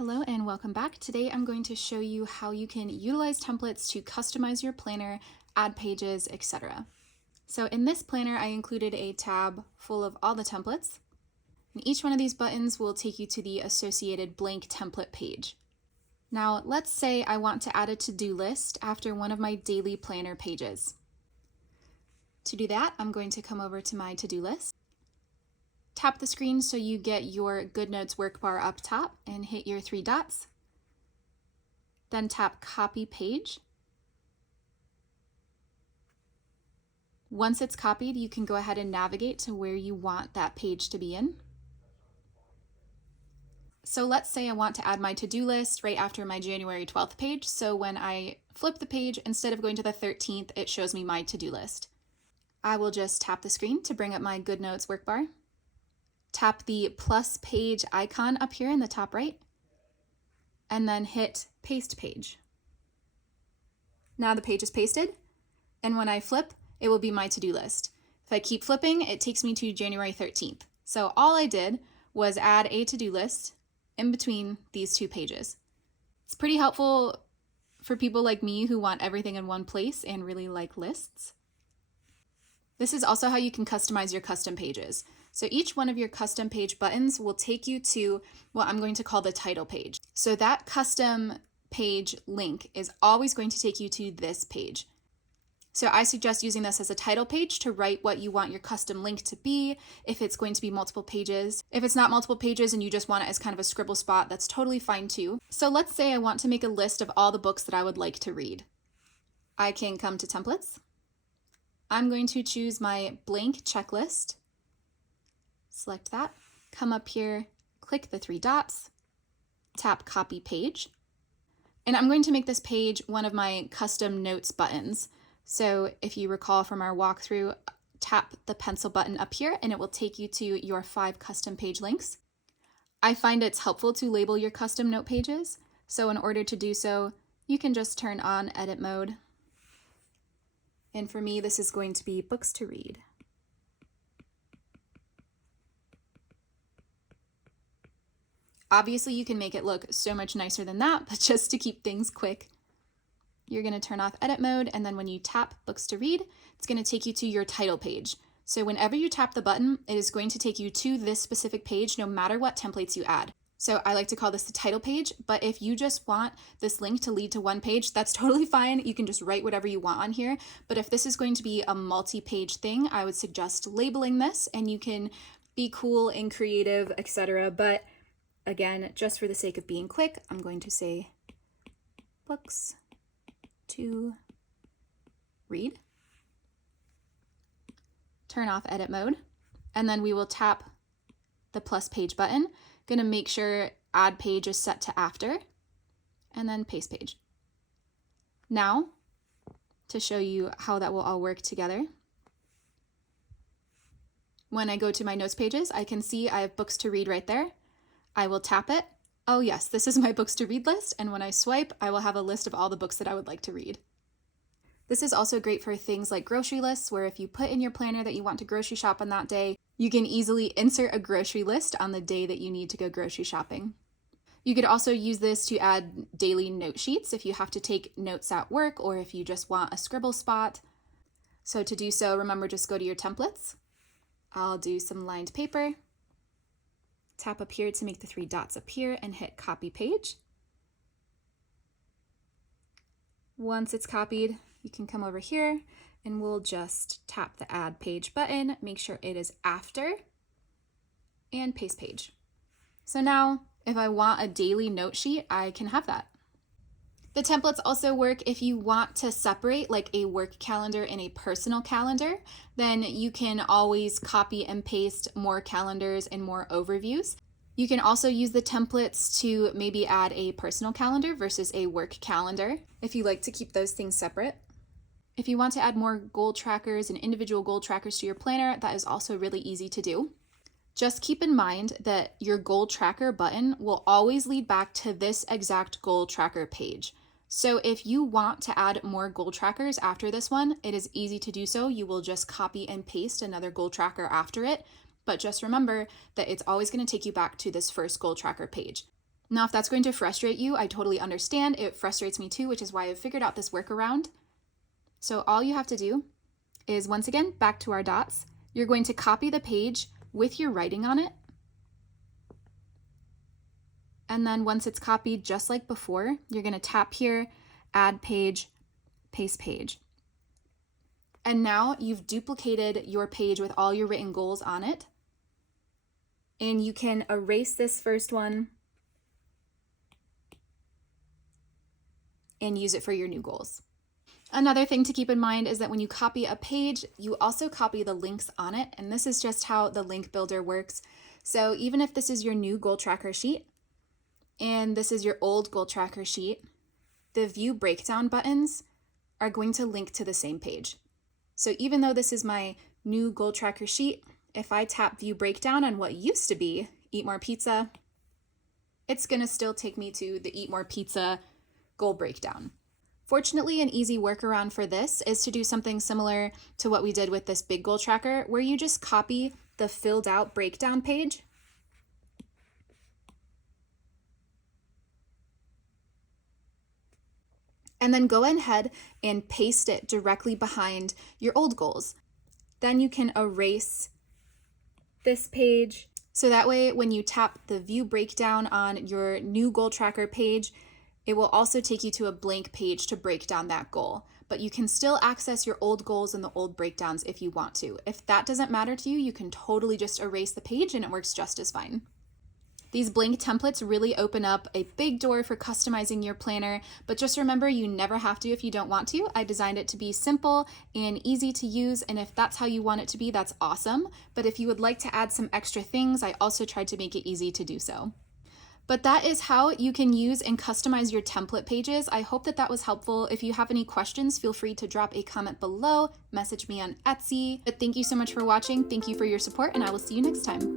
Hello and welcome back. Today I'm going to show you how you can utilize templates to customize your planner, add pages, etc. So in this planner, I included a tab full of all the templates, and each one of these buttons will take you to the associated blank template page. Now, let's say I want to add a to-do list after one of my daily planner pages. To do that, I'm going to come over to my to-do list. Tap the screen so you get your GoodNotes work bar up top and hit your three dots. Then tap Copy Page. Once it's copied, you can go ahead and navigate to where you want that page to be in. So let's say I want to add my to-do list right after my January 12th page. So when I flip the page, instead of going to the 13th, it shows me my to-do list. I will just tap the screen to bring up my GoodNotes work bar. Tap the plus page icon up here in the top right, and then hit Paste Page. Now the page is pasted, and when I flip, it will be my to-do list. If I keep flipping, it takes me to January 13th. So all I did was add a to-do list in between these two pages. It's pretty helpful for people like me who want everything in one place and really like lists. This is also how you can customize your custom pages. So each one of your custom page buttons will take you to what I'm going to call the title page. So that custom page link is always going to take you to this page. So I suggest using this as a title page to write what you want your custom link to be, if it's going to be multiple pages. If it's not multiple pages and you just want it as kind of a scribble spot, that's totally fine too. So let's say I want to make a list of all the books that I would like to read. I can come to Templates. I'm going to choose my blank checklist. Select that, come up here, click the three dots, tap Copy Page, and I'm going to make this page one of my custom notes buttons. So if you recall from our walkthrough, tap the pencil button up here and it will take you to your 5 custom page links. I find it's helpful to label your custom note pages, so in order to do so, you can just turn on edit mode. And for me, this is going to be books to read. Obviously, you can make it look so much nicer than that, but just to keep things quick, you're going to turn off edit mode, and then when you tap books to read, it's going to take you to your title page. So whenever you tap the button, it is going to take you to this specific page, no matter what templates you add. So I like to call this the title page, but if you just want this link to lead to one page, that's totally fine. You can just write whatever you want on here. But if this is going to be a multi-page thing, I would suggest labeling this, and you can be cool and creative, etc. But again, just for the sake of being quick, I'm going to say books to read. Turn off edit mode, and then we will tap the plus page button. Going to make sure add page is set to after, and then paste page. Now, to show you how that will all work together, when I go to my notes pages, I can see I have books to read right there. I will tap it. Oh yes, this is my books to read list, and when I swipe, I will have a list of all the books that I would like to read. This is also great for things like grocery lists, where if you put in your planner that you want to grocery shop on that day, you can easily insert a grocery list on the day that you need to go grocery shopping. You could also use this to add daily note sheets if you have to take notes at work or if you just want a scribble spot. So to do so, remember, just go to your templates. I'll do some lined paper. Tap up here to make the 3 dots appear and hit Copy Page. Once it's copied, you can come over here and we'll just tap the Add Page button, make sure it is after, and paste page. So now, if I want a daily note sheet, I can have that. The templates also work if you want to separate like a work calendar and a personal calendar, then you can always copy and paste more calendars and more overviews. You can also use the templates to maybe add a personal calendar versus a work calendar if you like to keep those things separate. If you want to add more goal trackers and individual goal trackers to your planner, that is also really easy to do. Just keep in mind that your goal tracker button will always lead back to this exact goal tracker page. So if you want to add more goal trackers after this one, it is easy to do so. You will just copy and paste another goal tracker after it. But just remember that it's always going to take you back to this first goal tracker page. Now, if that's going to frustrate you, I totally understand. It frustrates me too, which is why I've figured out this workaround. So all you have to do is, once again, back to our dots, you're going to copy the page with your writing on it. And then once it's copied, just like before, you're going to tap here, add page, paste page. And now you've duplicated your page with all your written goals on it. And you can erase this first one and use it for your new goals. Another thing to keep in mind is that when you copy a page, you also copy the links on it. And this is just how the link builder works. So even if this is your new goal tracker sheet and this is your old goal tracker sheet, the view breakdown buttons are going to link to the same page. So even though this is my new goal tracker sheet, if I tap view breakdown on what used to be Eat More Pizza, it's going to still take me to the Eat More Pizza goal breakdown. Fortunately, an easy workaround for this is to do something similar to what we did with this big goal tracker, where you just copy the filled out breakdown page and then go ahead and paste it directly behind your old goals. Then you can erase this page. So that way, when you tap the view breakdown on your new goal tracker page, it will also take you to a blank page to break down that goal. But you can still access your old goals and the old breakdowns if you want to. If that doesn't matter to you, you can totally just erase the page and it works just as fine. These blank templates really open up a big door for customizing your planner, but just remember, you never have to if you don't want to. I designed it to be simple and easy to use, and if that's how you want it to be, that's awesome. But if you would like to add some extra things, I also tried to make it easy to do so. But that is how you can use and customize your template pages. I hope that was helpful. If you have any questions, feel free to drop a comment below, message me on Etsy. But thank you so much for watching. Thank you for your support, and I will see you next time.